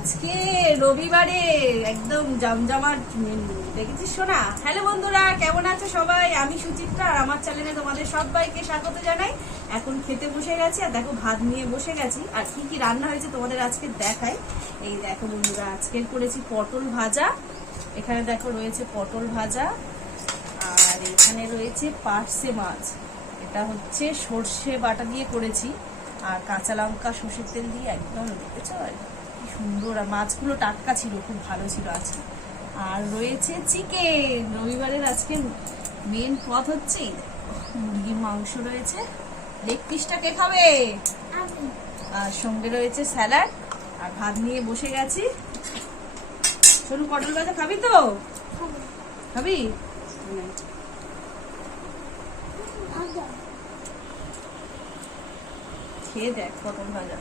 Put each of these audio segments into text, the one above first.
আজকে রবিবারে একদম জমজমাট মেনু দেখেছিস সোনা। হ্যালো বন্ধুরা, কেমন আছো সবাই? আমি সুচিত্রা আর আমার চ্যানেলে তোমাদের সবাইকে স্বাগত জানাই। এখন খেতে বসে গেছি আর দেখো ভাত নিয়ে বসে গেছি। আর কি কি রান্না হয়েছে তোমাদের আজকে দেখাই। এই দেখো বন্ধুরা, আজকে করেছি পটল ভাজা। এখানে দেখো রয়েছে পটল ভাজা, আর এখানে রয়েছে পার্সে মাছ। এটা হচ্ছে সর্ষে বাটা দিয়ে করেছি, আর কাঁচা লঙ্কা সর্ষের তেল দিয়ে একদম দেখেছো কি সুন্দর। আর মাছগুলো টাটকা ছিল, খুব ভালো ছিল আজকে। আর রয়েছে চিকেন। রবিবারের আজকে মেন পদ হচ্ছে মুরগির মাংস রয়েছে। লেগ পিসটা কে খাবে? আর সঙ্গে রয়েছে স্যালাড, আর ভাত নিয়ে বসে গেছি। শোনো, পটল ভাজা খাবি তো? খাবি? খেয়ে দেখ পটল ভাজা,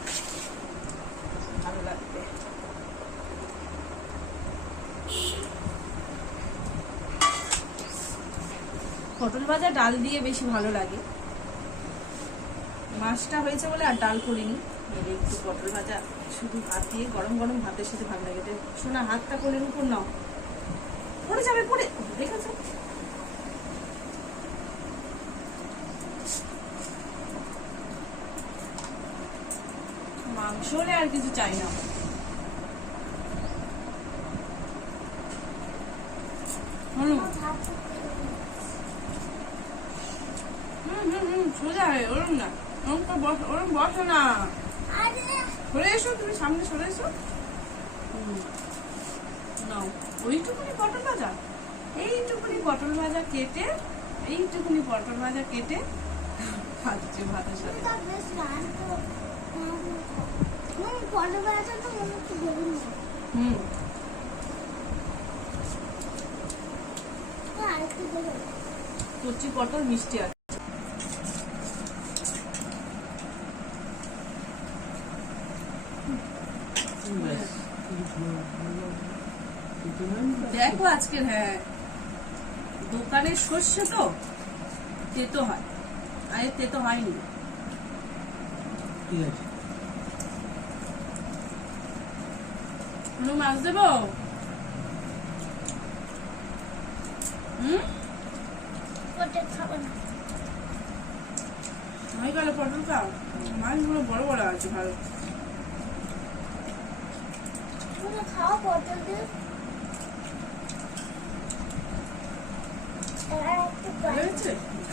ভালো লাগবে। পটল ভাজা ডাল দিয়ে বেশি ভালো লাগে। মাছটা হয়েছে বলে আর ডাল করিনি। একটু পটল ভাজা শুধু ভাত দিয়ে গরম গরম ভাতের সাথে ভালো লাগে। শোনা, হাতটা কোলের উপর নাও, পড়ে যাবে, পড়ে দেখেছো? মাংস হলে আর কিছু চাই না। সোজা হয়, ওরম না, ওরম বসো না, সরে এসো, তুমি সামনে সরে এসো। নাও ওইটুকুনি পটল ভাজা, এইটুকুনি পটল ভাজা কেটে, এইটুকুনি পটল ভাজা কেটে খাচ্ছি ভাতের সাথে। কচি পটল মিষ্টি আছে। দেখো আজকের, হ্যাঁ, দোকানের সর্ষে তো তেতো হয়, আর তেতো হয়নি। মাছ দেবো? আমি গেলে পটল খাও, মাছগুলো বড় বড় আছে, ভালো খাও পটল দিয়ে।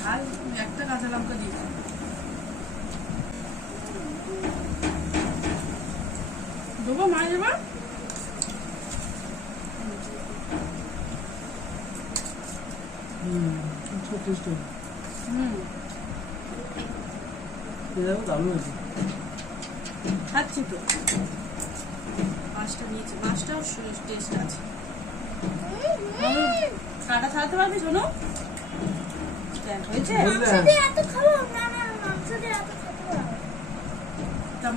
ঝাল একটা কাঁচা লঙ্কা দিয়ে দেবো, মাছ দেবো। খাচ্ছি তো, মাছটা নিয়েছি, মাছটাও টেস্ট আছে। কাটা ছাড়াতে পারবি? শোনো, হয়েছে তা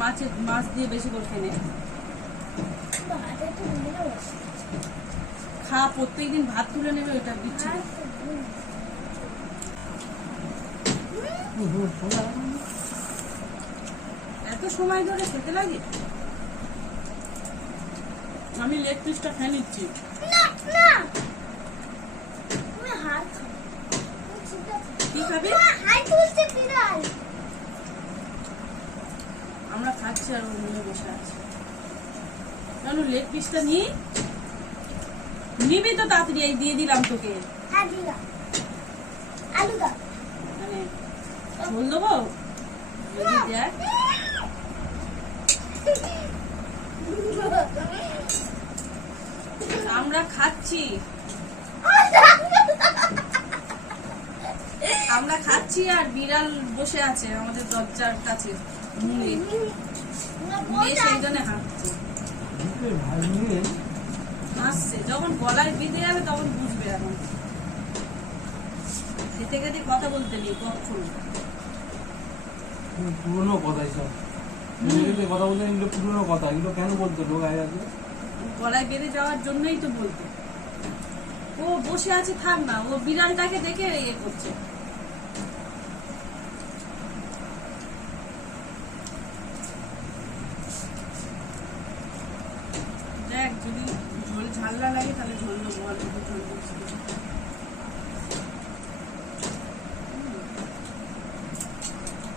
মাছ দিয়ে বেশি করে খেয়ে নে। খা, প্রত্যেকদিন ভাত তুলে নেবে, ওইটা দিচ্ছি। এত সময় ধরে খেতে লাগে? আমি লেগ পিসটা খেয়ে নিচ্ছি। কি খাবি? আমরা খাচ্ছি আর নিয়ে বসে আছি। কেন লেগ পিসটা নিবি তো তাড়াতাড়ি? এই দিয়ে দিলাম তোকে। মানে ঝোল দেবো? দেখ, আমরা খাচ্ছি, আমরা খাচ্ছি আর বিড়াল বসে আছে আমাদের দরজার কাছে মুড়ে, সেই জন্য হাসছে। যখন গলায় বেঁধে যাবে তখন বুঝবে। এখন খেতে খেতে কথা বলতে নেই কখন। পুরোনো কথা সব, কথা বলতে এগুলো পুরোনো কথা, এগুলো কেন বলতো লোক আগে? গলায় বেঁধে যাওয়ার জন্যই তো বলতো। ও বসে আছে, থাক না, ও বিড়ালটাকে দেখে ইয়ে করছে। ঝাল না লাগে তাহলে ঝোল দেবো, অল্প একটু ঝোল দেবো।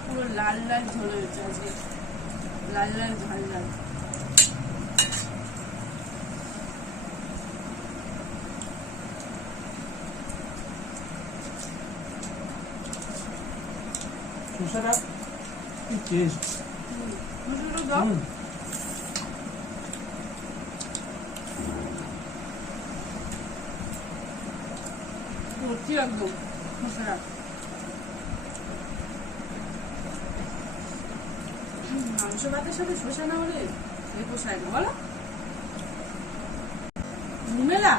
পুরো লাল লাল ঝোল হয়েছে আজকে, লাল লাল ঝাল ঝাল। শসাটা কি টেস্ট! মুসুর দাও। ভর্তি একদম মশলা। মাংস ভাতের সাথে শসা না হলে এই পোষায় না, বলো? ঝুমেলা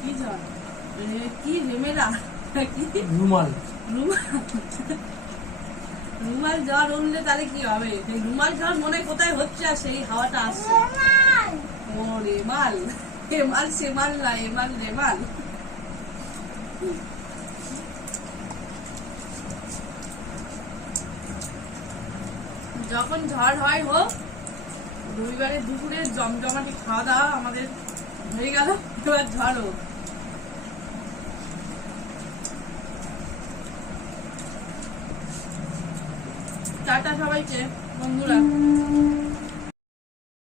কি ঝড়, কি ঝুমেলা, কি রুমাল। রুমাল জ্বর উঠলে তাহলে কি হবে? সেই রুমাল জ্বর মনে কোথায় হচ্ছে আর সেই হাওয়াটা আসছে। ও রেমাল, এমাল সেমাল না, এমাল রেমাল। যখন ঝড় হয় হোক, রবিবারে দুপুরে জমজমাটি খাওয়া দাওয়া আমাদের হয়ে গেল, এবার ঝড় হোক। টাটা সবাইকে বন্ধুরা।